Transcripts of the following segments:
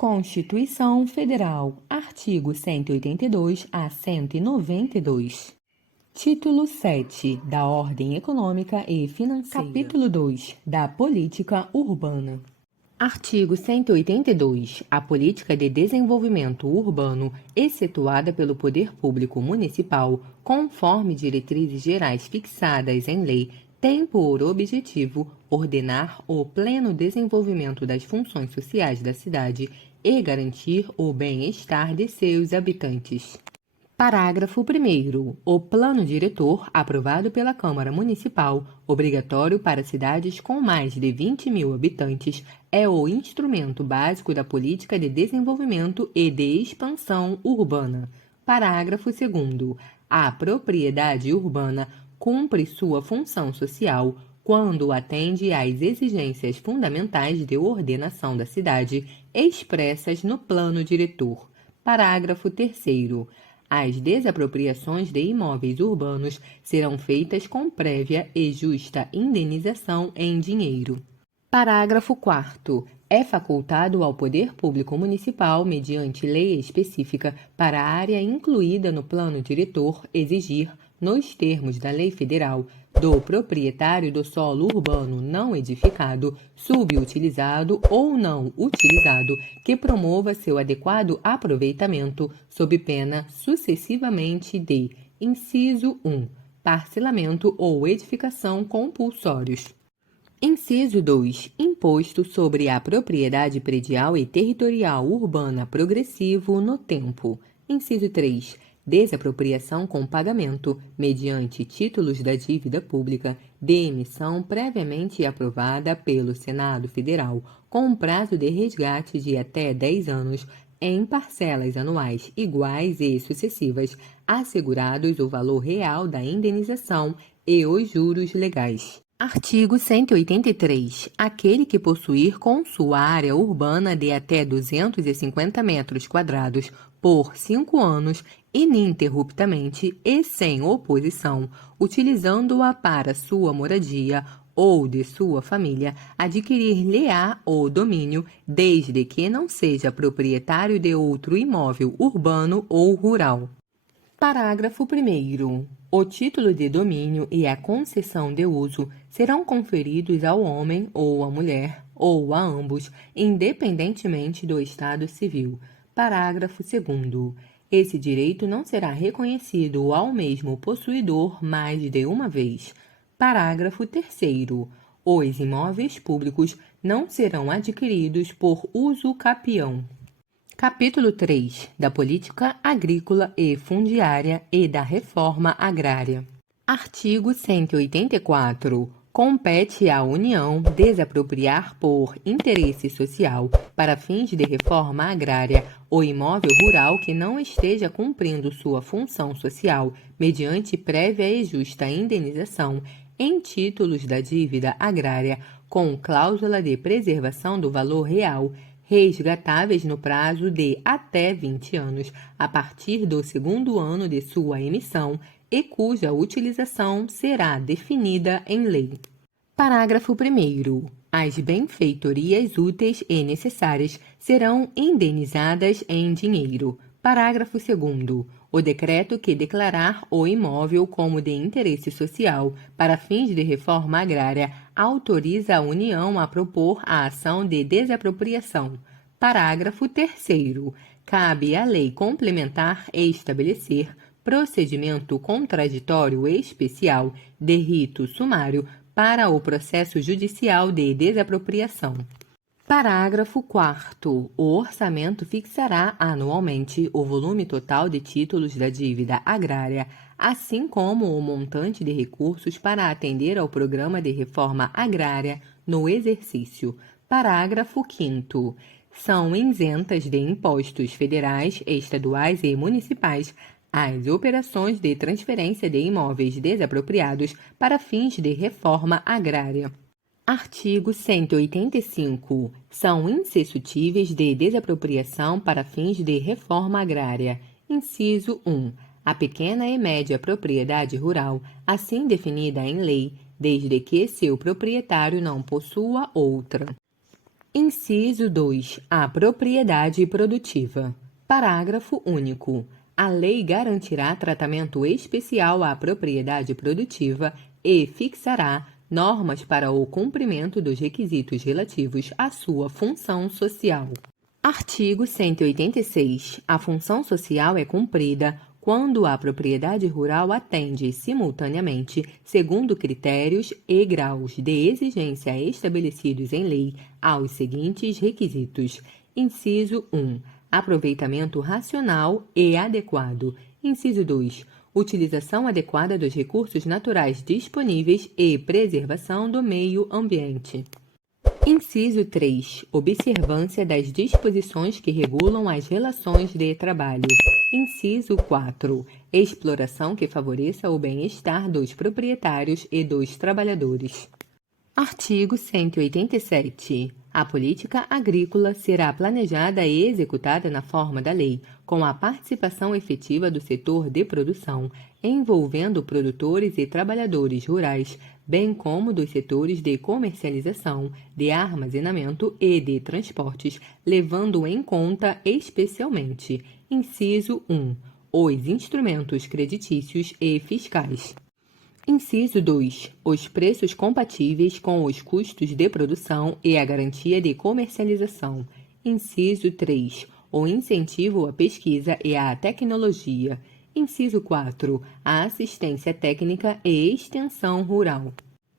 Constituição Federal, artigo 182 a 192. Título 7 da Ordem Econômica e Financeira. Capítulo 2 da Política Urbana. Artigo 182. A política de desenvolvimento urbano, excetuada pelo Poder Público Municipal, conforme diretrizes gerais fixadas em lei, tem por objetivo ordenar o pleno desenvolvimento das funções sociais da cidade e garantir o bem-estar de seus habitantes. Parágrafo 1º. O Plano Diretor, aprovado pela Câmara Municipal, obrigatório para cidades com mais de 20.000 habitantes, é o instrumento básico da política de desenvolvimento e de expansão urbana. Parágrafo 2º. A propriedade urbana cumpre sua função social quando atende às exigências fundamentais de ordenação da cidade expressas no Plano Diretor. Parágrafo 3º. As desapropriações de imóveis urbanos serão feitas com prévia e justa indenização em dinheiro. Parágrafo 4º. É facultado ao Poder Público Municipal, mediante lei específica, para a área incluída no Plano Diretor, exigir, nos termos da Lei Federal, do proprietário do solo urbano não edificado, subutilizado ou não utilizado, que promova seu adequado aproveitamento, sob pena, sucessivamente, de: inciso 1. Parcelamento ou edificação compulsórios. Inciso 2. Imposto sobre a propriedade predial e territorial urbana progressivo no tempo. Inciso 3. Desapropriação com pagamento, mediante títulos da dívida pública, de emissão previamente aprovada pelo Senado Federal, com prazo de resgate de até 10 anos, em parcelas anuais iguais e sucessivas, assegurados o valor real da indenização e os juros legais. Artigo 183. Aquele que possuir com sua área urbana de até 250 metros quadrados por 5 anos, ininterruptamente e sem oposição, utilizando-a para sua moradia ou de sua família, adquirir-lhe-á o domínio, desde que não seja proprietário de outro imóvel urbano ou rural. Parágrafo 1º. O título de domínio e a concessão de uso serão conferidos ao homem ou à mulher, ou a ambos, independentemente do estado civil. Parágrafo 2º. Esse direito não será reconhecido ao mesmo possuidor mais de uma vez. Parágrafo 3º. Os imóveis públicos não serão adquiridos por uso capião. Capítulo 3 da Política Agrícola e Fundiária e da Reforma Agrária. Artigo 184. Compete à União desapropriar por interesse social, para fins de reforma agrária, o imóvel rural que não esteja cumprindo sua função social, mediante prévia e justa indenização, em títulos da dívida agrária, com cláusula de preservação do valor real, resgatáveis no prazo de até 20 anos, a partir do segundo ano de sua emissão, e cuja utilização será definida em lei. Parágrafo 1º. As benfeitorias úteis e necessárias serão indenizadas em dinheiro. Parágrafo 2º. O decreto que declarar o imóvel como de interesse social para fins de reforma agrária autoriza a União a propor a ação de desapropriação. Parágrafo 3º. Cabe à lei complementar estabelecer procedimento contraditório especial de rito sumário para o processo judicial de desapropriação. Parágrafo 4º. O orçamento fixará anualmente o volume total de títulos da dívida agrária, assim como o montante de recursos para atender ao programa de reforma agrária no exercício. Parágrafo 5º. São isentas de impostos federais, estaduais e municipais as operações de transferência de imóveis desapropriados para fins de reforma agrária. Artigo 185. São insuscetíveis de desapropriação para fins de reforma agrária. Inciso 1. A pequena e média propriedade rural, assim definida em lei, desde que seu proprietário não possua outra. Inciso 2. A propriedade produtiva. Parágrafo único. A lei garantirá tratamento especial à propriedade produtiva e fixará normas para o cumprimento dos requisitos relativos à sua função social. Artigo 186. A função social é cumprida quando a propriedade rural atende simultaneamente, segundo critérios e graus de exigência estabelecidos em lei, aos seguintes requisitos. Inciso 1. Aproveitamento racional e adequado. Inciso 2. Utilização adequada dos recursos naturais disponíveis e preservação do meio ambiente. Inciso 3. Observância das disposições que regulam as relações de trabalho. Inciso 4. Exploração que favoreça o bem-estar dos proprietários e dos trabalhadores. Artigo 187. A política agrícola será planejada e executada na forma da lei, com a participação efetiva do setor de produção, envolvendo produtores e trabalhadores rurais, bem como dos setores de comercialização, de armazenamento e de transportes, levando em conta especialmente: inciso 1. Os instrumentos creditícios e fiscais. Inciso 2. Os preços compatíveis com os custos de produção e a garantia de comercialização. Inciso 3. O incentivo à pesquisa e à tecnologia. Inciso 4. A assistência técnica e extensão rural.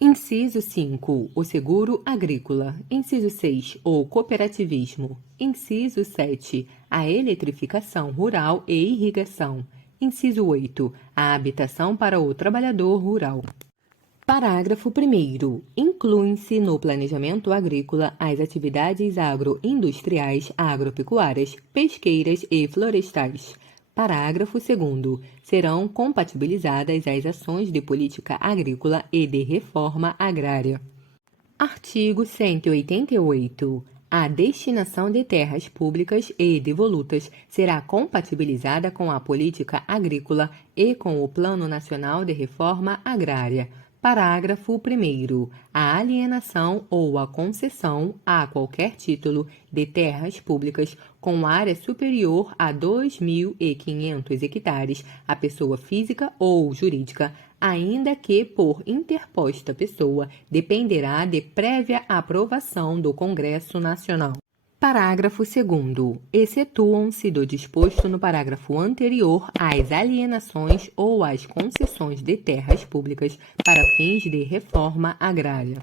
Inciso 5. O seguro agrícola. Inciso 6. O cooperativismo. Inciso 7. A eletrificação rural e irrigação. Inciso 8. A habitação para o trabalhador rural. Parágrafo 1º. Incluem-se no planejamento agrícola as atividades agroindustriais, agropecuárias, pesqueiras e florestais. Parágrafo 2º. Serão compatibilizadas as ações de política agrícola e de reforma agrária. Artigo 188. A destinação de terras públicas e devolutas será compatibilizada com a política agrícola e com o Plano Nacional de Reforma Agrária. Parágrafo 1º. A alienação ou a concessão, a qualquer título, de terras públicas com área superior a 2.500 hectares à pessoa física ou jurídica, ainda que por interposta pessoa, dependerá de prévia aprovação do Congresso Nacional. Parágrafo 2º. Excetuam-se do disposto no parágrafo anterior as alienações ou as concessões de terras públicas para fins de reforma agrária.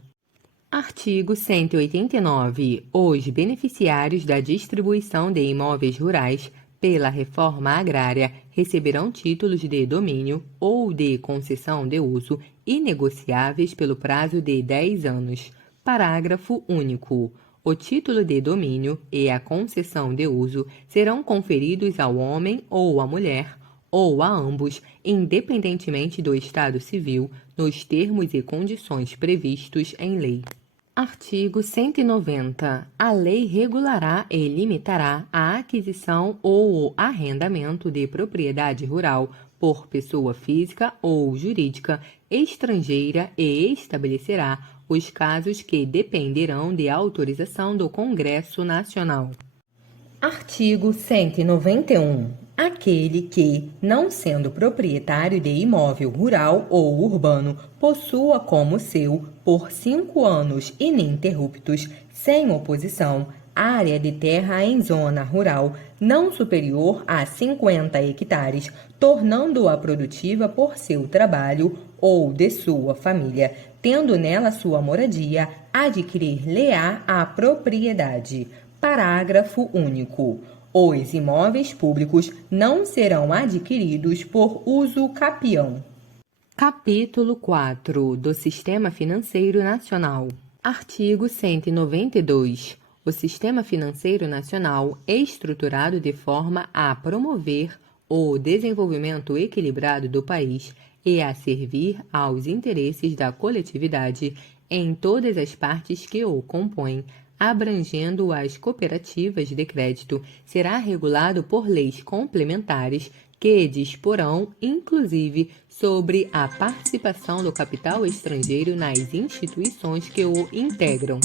Artigo 189. Os beneficiários da distribuição de imóveis rurais pela reforma agrária receberão títulos de domínio ou de concessão de uso inegociáveis pelo prazo de 10 anos. Parágrafo único. O título de domínio e a concessão de uso serão conferidos ao homem ou à mulher, ou a ambos, independentemente do estado civil, nos termos e condições previstos em lei. Artigo 190. A lei regulará e limitará a aquisição ou o arrendamento de propriedade rural por pessoa física ou jurídica estrangeira e estabelecerá os casos que dependerão de autorização do Congresso Nacional. Artigo 191. Aquele que, não sendo proprietário de imóvel rural ou urbano, possua como seu, por 5 anos ininterruptos, sem oposição, área de terra em zona rural não superior a 50 hectares, tornando-a produtiva por seu trabalho ou de sua família, tendo nela sua moradia, adquirir-lhe-á a propriedade. Parágrafo único. Os imóveis públicos não serão adquiridos por uso capião. Capítulo 4 do Sistema Financeiro Nacional. Artigo 192. O Sistema Financeiro Nacional é estruturado de forma a promover o desenvolvimento equilibrado do país e a servir aos interesses da coletividade em todas as partes que o compõem, abrangendo as cooperativas de crédito, será regulado por leis complementares que disporão, inclusive, sobre a participação do capital estrangeiro nas instituições que o integram.